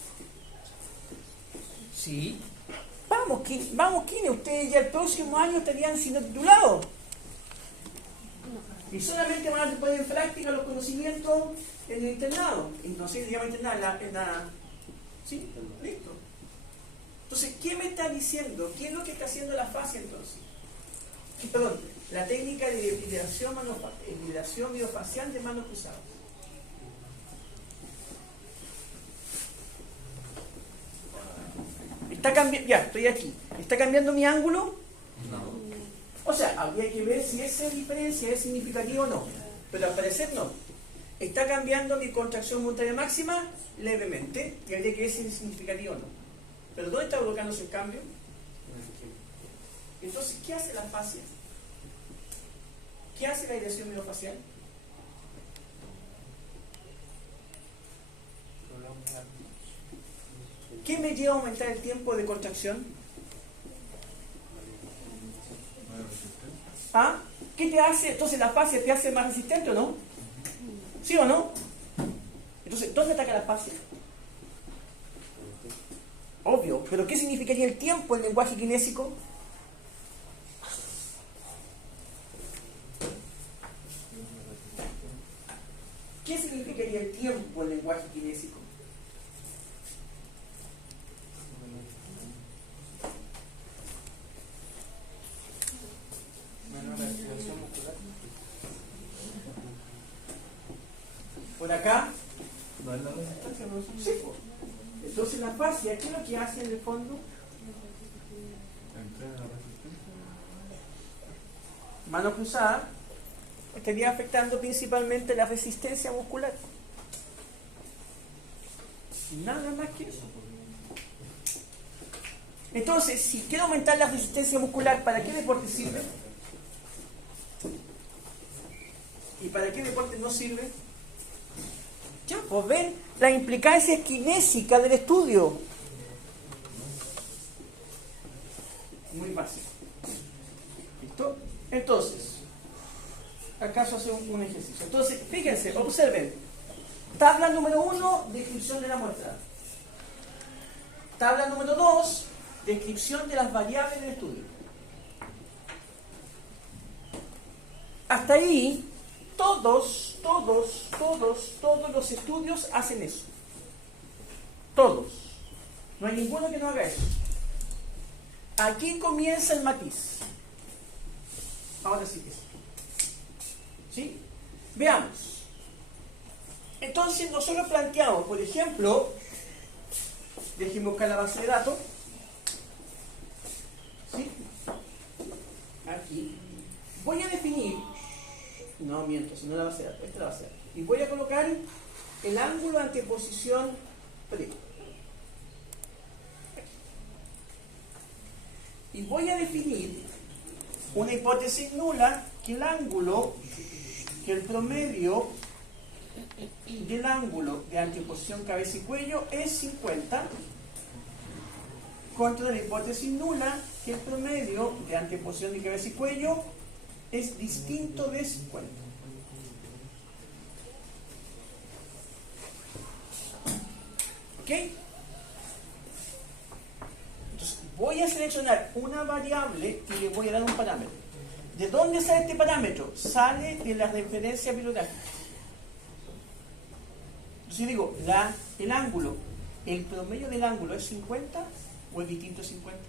Sí. Vamos, Kine, ustedes ya el próximo año estarían siendo titulados. Y solamente van a poner en práctica los conocimientos en el internado. Y no sé, digamos internado, ¿sí? Listo. Entonces, ¿qué me está diciendo? ¿Qué es lo que está haciendo la fase entonces? Perdón, la técnica de liberación miofacial de manos cruzadas. Está cambiando, ya, estoy aquí. ¿Está cambiando mi ángulo? No. O sea, habría que ver si esa diferencia es significativa o no. Pero al parecer no. ¿Está cambiando mi contracción monetaria máxima? Levemente. Y habría que ver si es significativo o no. ¿Pero dónde está provocándose el cambio? Entonces, ¿qué hace la fascia? ¿Qué hace la dirección miofacial? ¿Qué me lleva a aumentar el tiempo de contracción? ¿Ah? ¿Qué te hace? Entonces la fascia te hace más resistente o no? ¿Sí o no? Entonces, ¿dónde ataca la fascia? Obvio, pero ¿qué significaría el tiempo en lenguaje kinésico? ¿Qué significaría el tiempo en lenguaje kinésico? Menor activación muscular. Por acá no es la resistencia, no es un seco. Entonces la fascia, ¿qué es lo que hace en el fondo? Mano cruzada estaría afectando principalmente la resistencia muscular. Nada más que eso. Entonces, si quiero aumentar la resistencia muscular, ¿para qué deporte sirve? ¿Y para qué deporte no sirve? Ya, pues ven la implicancia kinésica del estudio. Muy básico. ¿Listo? Entonces, ¿acaso hace un ejercicio? Entonces, fíjense, observen. Tabla número 1, descripción de la muestra. Tabla número 2, descripción de las variables del estudio. hasta ahí, todos los estudios hacen eso. Todos. No hay ninguno que no haga eso. Aquí comienza el matiz. Ahora sí que sí. ¿Sí? Veamos. Entonces nosotros planteamos, por ejemplo, déjenme buscar la base de datos. ¿Sí? Aquí. Voy a definir, no miento, sino la base de datos, esta es la base de datos. Y voy a colocar el ángulo de anteposición pre. Y voy a definir una hipótesis nula que el promedio del ángulo de anteposición cabeza y cuello es 50, contra la hipótesis nula que el promedio de anteposición de cabeza y cuello es distinto de 50. ¿Ok? Entonces voy a seleccionar una variable y le voy a dar un parámetro. ¿De dónde sale este parámetro? Sale de la referencia bibliográfica. Entonces digo, el ángulo, el promedio del ángulo es 50 o es distinto a 50.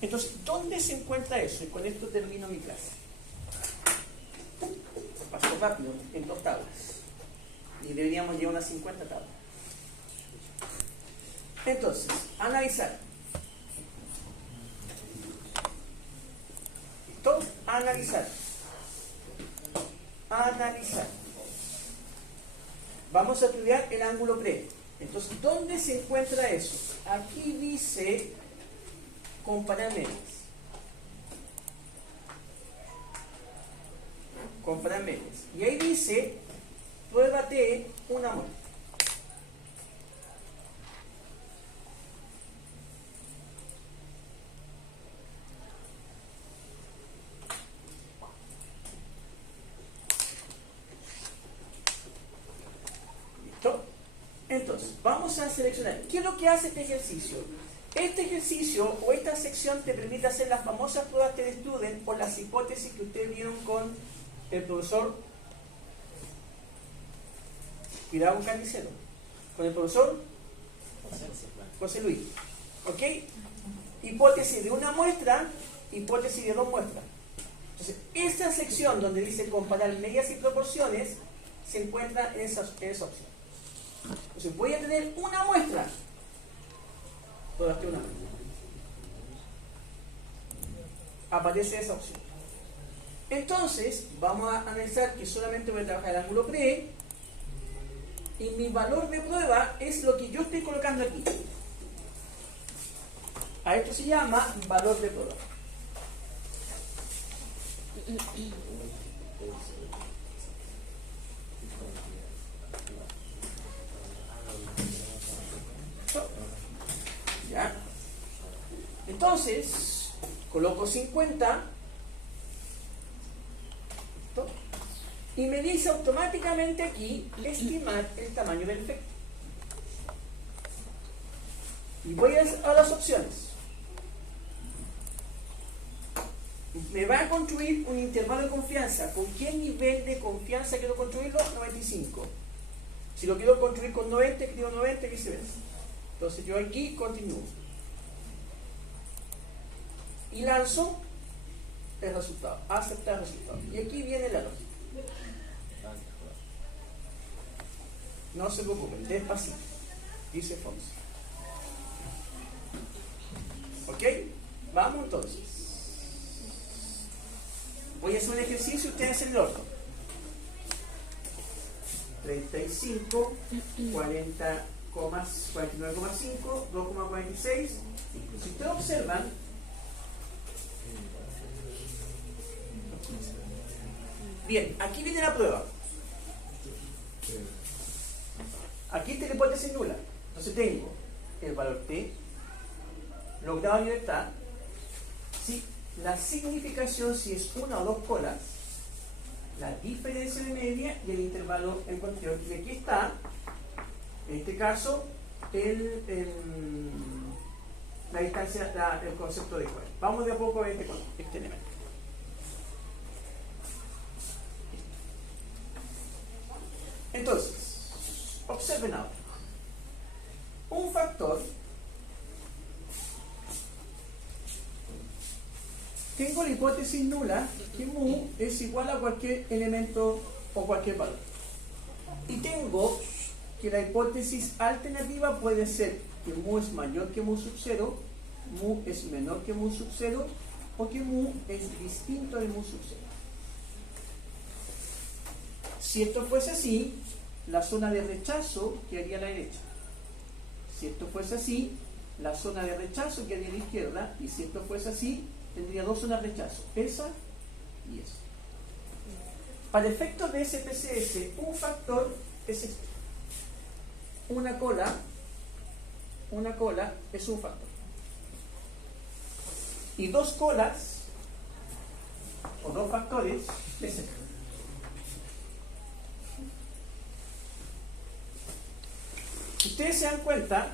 Entonces, ¿dónde se encuentra eso? Y con esto termino mi clase. Paso rápido, en 2 tablas. Y deberíamos llevar unas 50 tablas. Entonces, analizar. ¿Listo? Analizar. Analizar. Vamos a estudiar el ángulo pre. Entonces, ¿dónde se encuentra eso? Aquí dice comparar medias. Comparar medias. Y ahí dice, pruébate una muestra. ¿Listo? Entonces, vamos a seleccionar. ¿Qué es lo que hace este ejercicio? Este ejercicio o esta sección te permite hacer las famosas pruebas de Student por las hipótesis que ustedes vieron con el profesor, cuidado con Carnicero, con el profesor José Luis. ¿Ok? Hipótesis de una muestra, hipótesis de 2 muestras. Entonces, esta sección donde dice comparar medias y proporciones se encuentra en esa opción. Entonces, voy a tener una muestra. Todas que una muestra. Aparece esa opción. Entonces, vamos a analizar que solamente voy a trabajar el ángulo pre y mi valor de prueba es lo que yo estoy colocando aquí. A esto se llama valor de prueba. ¿Ya? Entonces, coloco 50 y me dice automáticamente aquí estimar el tamaño del efecto. Y voy a las opciones. Me va a construir un intervalo de confianza. ¿Con qué nivel de confianza quiero construirlo? 95. Si lo quiero construir con 90, escribo 90 y viceversa. Entonces yo aquí continúo. Y lanzo el resultado. Aceptar el resultado. Y aquí viene la lógica. No se preocupen, despacito. Dice Fonsi. ¿Ok? Vamos entonces. Voy a hacer un ejercicio y ustedes hacen el otro. 35, 40, 49,5, 2,46. Si ustedes observan, bien, aquí viene la prueba. Aquí esta hipótesis nula. Entonces tengo el valor T, los grados de libertad, ¿sí? La significación si es una o 2 colas, la diferencia de media y el intervalo en cuestión. Y aquí está, en este caso, la distancia, el concepto de cual. Vamos de a poco a ver este elemento. Entonces, observen ahora. Un factor, tengo la hipótesis nula que mu es igual a cualquier elemento o cualquier valor. Y tengo que la hipótesis alternativa puede ser que mu es mayor que mu sub 0, mu es menor que mu sub 0, o que mu es distinto de mu sub 0. Si esto fuese así, la zona de rechazo quedaría a la derecha. Si esto fuese así, la zona de rechazo quedaría a la izquierda, y si esto fuese así, tendría dos zonas de rechazo, esa y esa. Para efectos de SPSS, un factor es esto. Una cola es un factor. Y dos colas, o dos factores, es esto. Si ustedes se dan cuenta,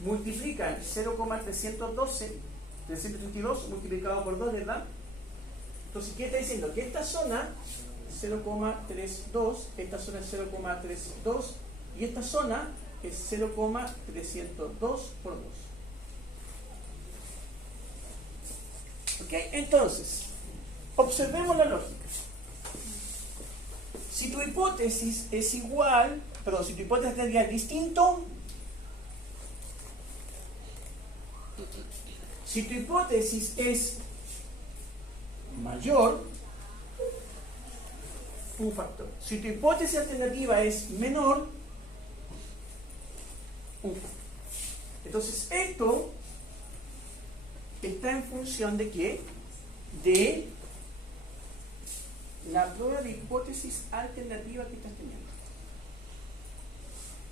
multiplican 332 multiplicado por 2, ¿verdad? Entonces, ¿qué está diciendo? Que esta zona 0,32, esta zona es 0,32 y esta zona es 0,302 por 2. ¿Ok? Entonces, observemos la lógica. Si tu hipótesis es igual, perdón, si tu hipótesis tendría distinto, si tu hipótesis es mayor, un factor. Si tu hipótesis alternativa es menor, un factor. Entonces, esto está en función de ¿qué? De la prueba de hipótesis alternativa que estás teniendo.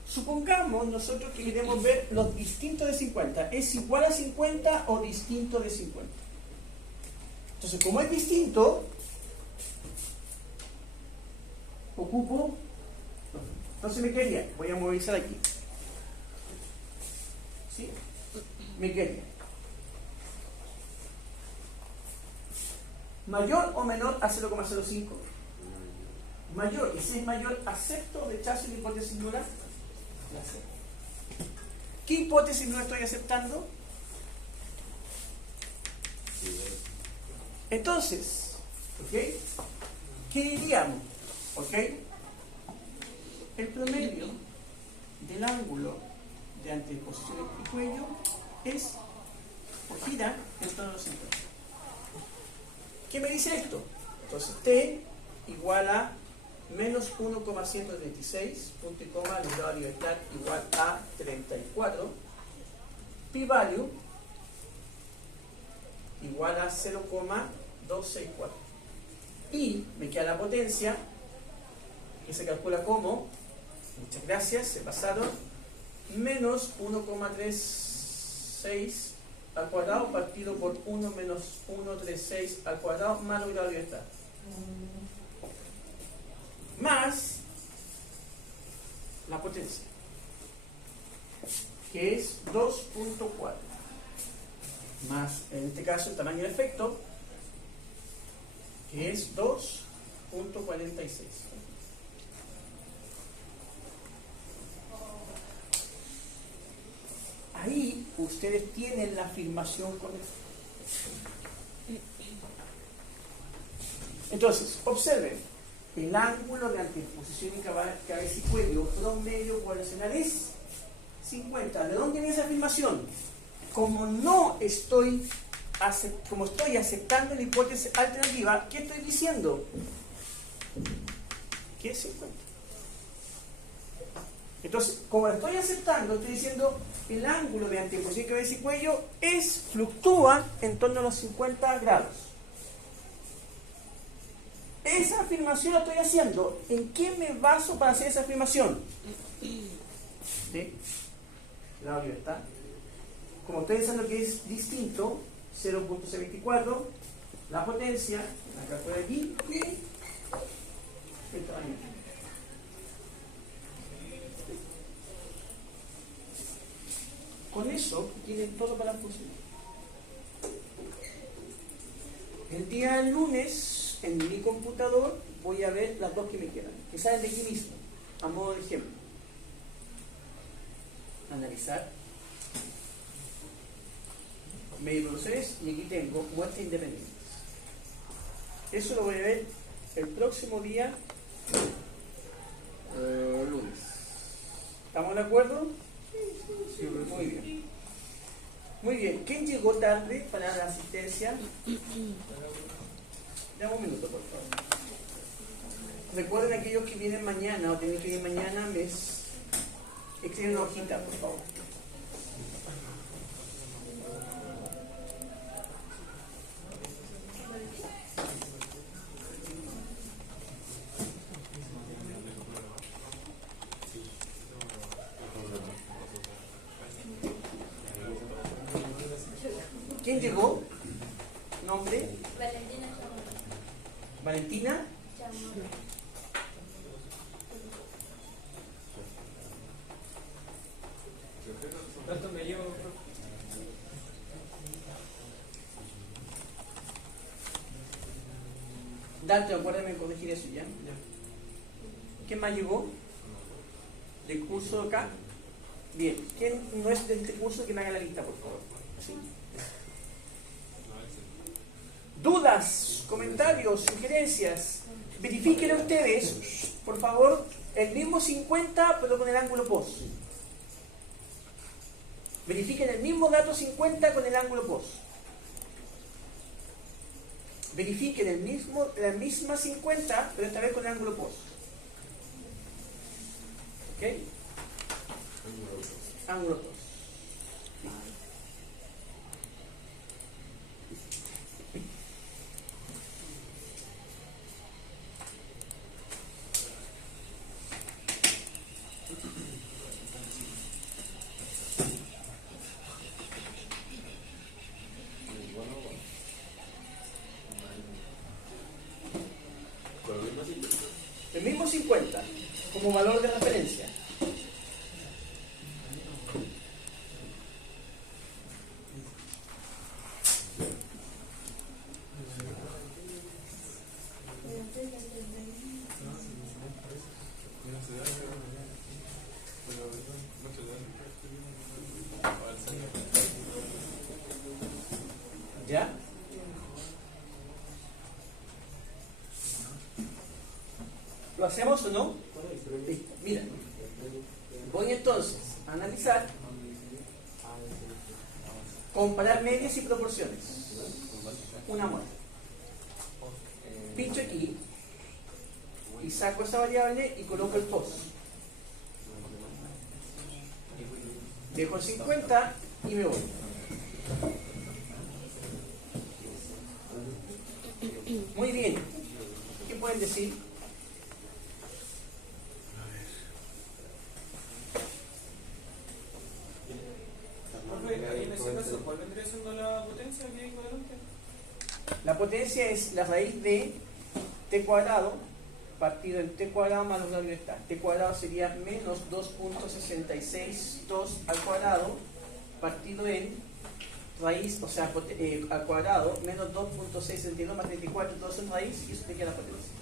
Supongamos nosotros que queremos ver los distintos de 50. ¿Es igual a 50 o distinto de 50? Entonces, como es distinto, ocupo. Entonces me quedaría, voy a movilizar aquí. ¿Sí? Me quedaría. ¿Mayor o menor a 0,05? Mayor. Y si es mayor, ¿acepto o rechazo la hipótesis nula? La acepto. ¿Qué hipótesis no estoy aceptando? Entonces, ¿ok? ¿Qué diríamos? ¿Ok? El promedio del ángulo de anteposición y cuello es, o gira en torno a los 50. ¿Qué me dice esto? Entonces T igual a menos 1,136, punto y coma, el grado de libertad igual a 34, p-value igual a 0,264. Y me queda la potencia, que se calcula como, muchas gracias, se pasaron, menos 1,36 al cuadrado partido por 1 menos 1,36 al cuadrado más el grado de libertad. Más la potencia, que es 2.4, más en este caso el tamaño de efecto, que es 2.46. Ahí ustedes tienen la afirmación correcta. Entonces, observen, el ángulo de anteposición y cabeza y cuello promedio poblacional es 50. ¿De dónde viene esa afirmación? Como estoy aceptando la hipótesis alternativa, ¿qué estoy diciendo? Que es 50. Entonces, como lo estoy aceptando, estoy diciendo el ángulo de anteposición, cabeza y cuello fluctúa en torno a los 50 grados. Esa afirmación la estoy haciendo. ¿En qué me baso para hacer esa afirmación? ¿Sí? La libertad. Como estoy diciendo que es distinto, 0.24, la potencia, la calculo aquí, y el tamaño. Con eso tienen todo para funcionar. El día lunes, en mi computador, voy a ver las dos que me quedan, que salen de aquí mismo. a modo de ejemplo. Analizar. Medio de producciones y aquí tengo muestras independientes. Eso lo voy a ver el próximo día lunes. ¿Estamos de acuerdo? Sí, muy bien. Muy bien. ¿Quién llegó tarde para la asistencia? Dame un minuto, por favor. Recuerden aquellos que vienen mañana o tienen que ir mañana, me escriben una hojita, por favor. ¿Quién llegó? ¿Nombre? Valentina Chamorro. ¿Valentina? Chamorro. ¿Cuánto me llevo? Dante, acuérdame de corregir eso ya. ¿Quién más llegó? ¿Del curso de acá? Bien. ¿Quién no es de este curso? Que me haga la lista, por favor. ¿Sí? ¿Dudas, comentarios, sugerencias? Verifiquen ustedes, por favor, el mismo 50 pero con el ángulo post. Verifiquen el mismo dato 50 con el ángulo post. Verifiquen la misma 50 pero esta vez con el ángulo post. ¿Ok? Ángulo post. El mismo 50 como valor de referencia. ¿Ya? ¿Lo hacemos o no? Listo. Mira, voy entonces a analizar, comparar medias y proporciones. Una muestra. Pincho aquí y saco esa variable y coloco el post. Dejo el 50 y me voy. Muy bien. ¿Qué pueden decir? En ese caso, ¿cuál vendría siendo la potencia que hay con adelante? La potencia es la raíz de t cuadrado partido en t cuadrado más la libertad. T cuadrado sería menos 2.662 al cuadrado partido en raíz, o sea, al cuadrado menos 2.662 más 34, todo eso en raíz y eso te queda la potencia.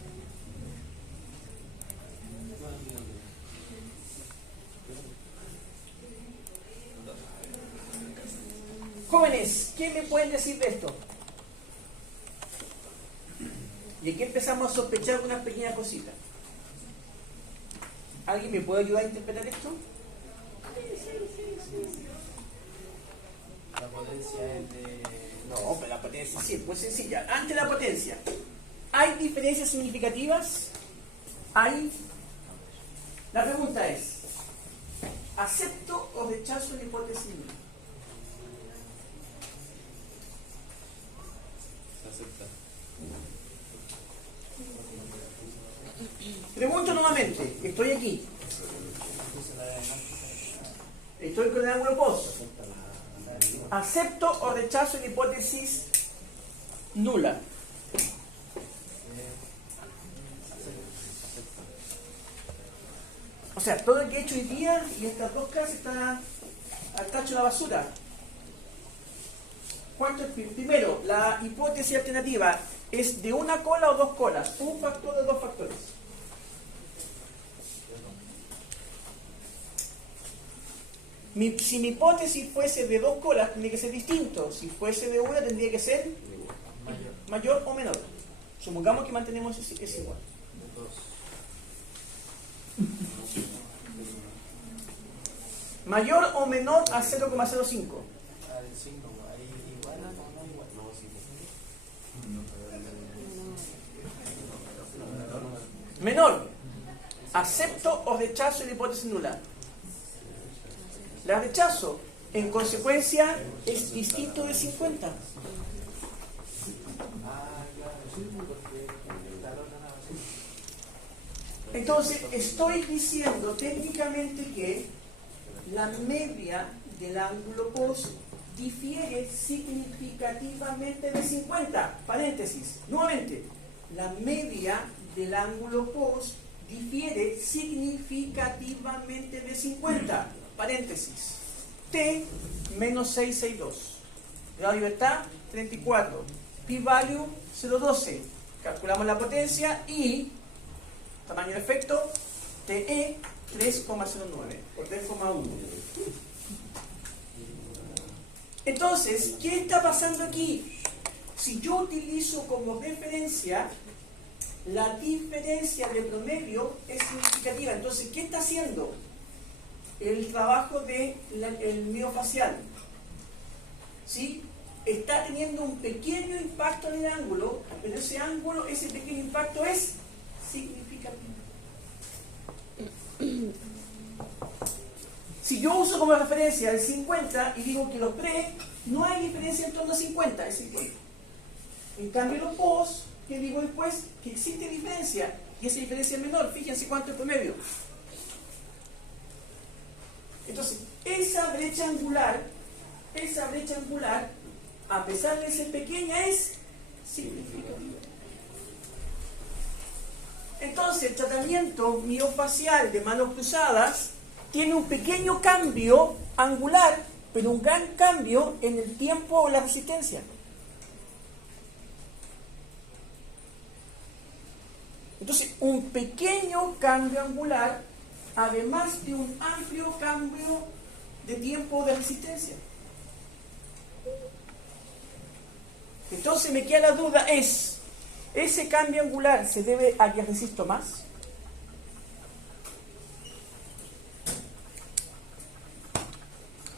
Jóvenes, ¿qué me pueden decir de esto? Y aquí empezamos a sospechar unas pequeñas cositas. ¿Alguien me puede ayudar a interpretar esto? La potencia es de... No, pero la potencia sí es muy sencilla. Ante la potencia, ¿hay diferencias significativas? ¿Hay? La pregunta es, ¿acepto o rechazo la hipótesis? Se acepta. Pregunto nuevamente, estoy aquí. Estoy con el ángulo post. ¿Acepto o rechazo la hipótesis nula? O sea, todo lo que he hecho hoy día y estas dos clases está al tacho de la basura. ¿Cuánto es? Primero, la hipótesis alternativa es de una cola o dos colas, un factor o dos factores. Si mi hipótesis fuese de 2 colas, tendría que ser distinto. Si fuese de 1, tendría que ser mayor o menor. Supongamos que mantenemos es igual. Mayor o menor a 0,05. Al 5, ahí igual o no igual. Menor. Acepto o rechazo la hipótesis nula. La rechazo. En consecuencia, es distinto de 50. Entonces, estoy diciendo técnicamente que la media del ángulo post difiere significativamente de 50. Paréntesis. Nuevamente, la media del ángulo post difiere significativamente de 50. Paréntesis. T menos 662. Grado de libertad 34. P-value 0,12. Calculamos la potencia y tamaño de efecto TE 3,09 por 3,1. Entonces, ¿qué está pasando aquí? Si yo utilizo como referencia la diferencia de promedio es significativa. Entonces, ¿qué está haciendo? El trabajo del miofacial. ¿Sí? Está teniendo un pequeño impacto en el ángulo, pero ese pequeño impacto es significativo. Si yo uso como referencia el 50 y digo que los pre, no hay diferencia en torno a 50, es 50. En cambio los post, que digo después que existe diferencia, y esa diferencia es menor. Fíjense cuánto es promedio. Entonces, esa brecha angular, a pesar de ser pequeña, es significativa. Entonces, el tratamiento miofacial de manos cruzadas tiene un pequeño cambio angular, pero un gran cambio en el tiempo o la resistencia. Entonces, un pequeño cambio angular, además de un amplio cambio de tiempo de resistencia. Entonces me queda la duda, ¿ese cambio angular se debe a que resisto más?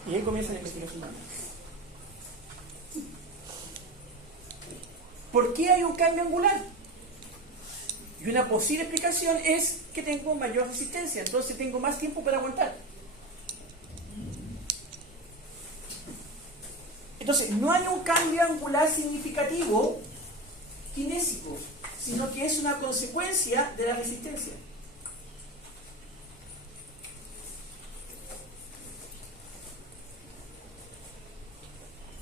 Y ahí comienza la investigación. ¿Por qué hay un cambio angular? Y una posible explicación es que tengo mayor resistencia, entonces tengo más tiempo para aguantar. Entonces, no hay un cambio angular significativo kinésico, sino que es una consecuencia de la resistencia.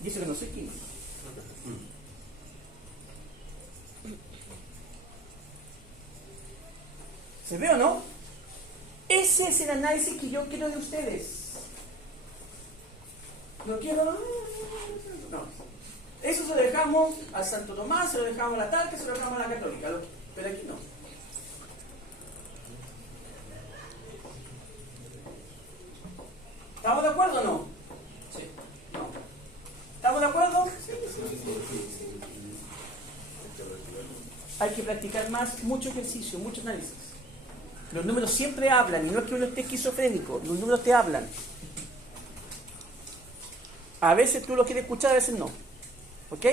Y eso que no soy químico. ¿Se ve o no? Ese es el análisis que yo quiero de ustedes. No quiero... No. Eso se lo dejamos al Santo Tomás, se lo dejamos a la Talca, se lo dejamos a la Católica. Pero aquí no. ¿Estamos de acuerdo o no? Sí. No. ¿Estamos de acuerdo? Hay que practicar más, mucho ejercicio, mucho análisis. Los números siempre hablan, y no es que uno esté esquizofrénico, los números te hablan. A veces tú lo quieres escuchar, a veces no. ¿Ok?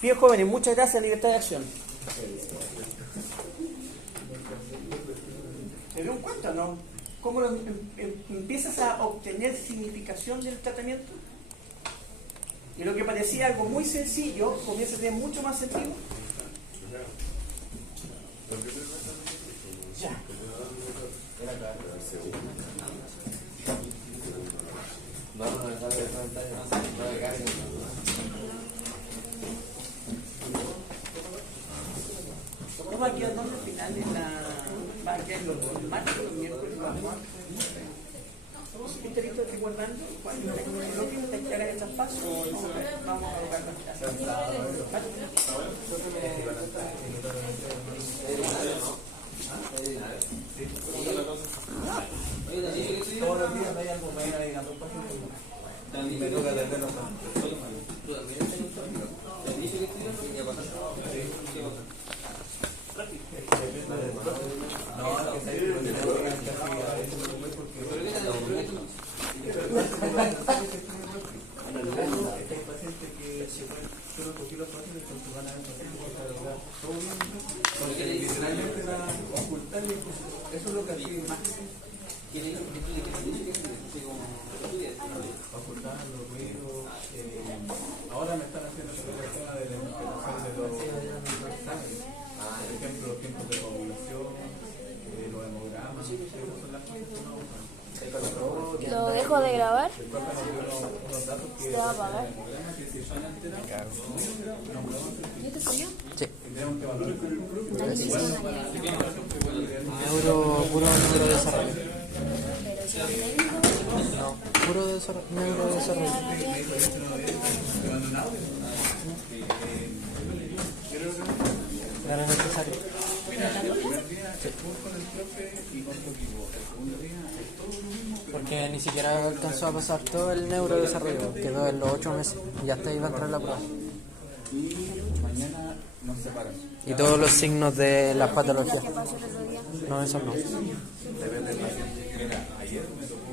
Bien, jóvenes, muchas gracias, Libertad de Acción. ¿Se dieron cuenta, no? ¿Cómo empiezas a obtener significación del tratamiento? Y lo que parecía algo muy sencillo comienza a tener mucho más sentido. Ya. ¿Cómo va quedando al final de la... va a quedar los martes, los miércoles, los martes? ¿Este listo estoy guardando? Cuando te hagan el traspaso, vamos a colocar la Todos los días me hay algo, me hay una cogí los papeles porque van a ver todo bien. Porque literalmente era ocultar y eso es lo que hacía más. Ocultar los ruidos. Ahora me están haciendo el tema de la interpretación de los exámenes. Por ejemplo, los tiempos de ovulación, los hemogramas, esas son las cosas que uno usa. ¿Lo dejo de grabar? Los datos que ¿Se va a apagar? que si son alterados, ¿Y este soy yo? Sí. tenemos que valorar. Análisis de una Puro neurodesarrollo. Pero si es médico, No, puro neurodesarrollo. Era necesario. Porque ni siquiera alcanzó a pasar todo el neurodesarrollo, quedó en los 8 meses y hasta iba a entrar la prueba. Mañana nos separan. Y todos los signos de las patologías. ¿qué pasó el otro día? No, eso no. Mira, ayer me tocó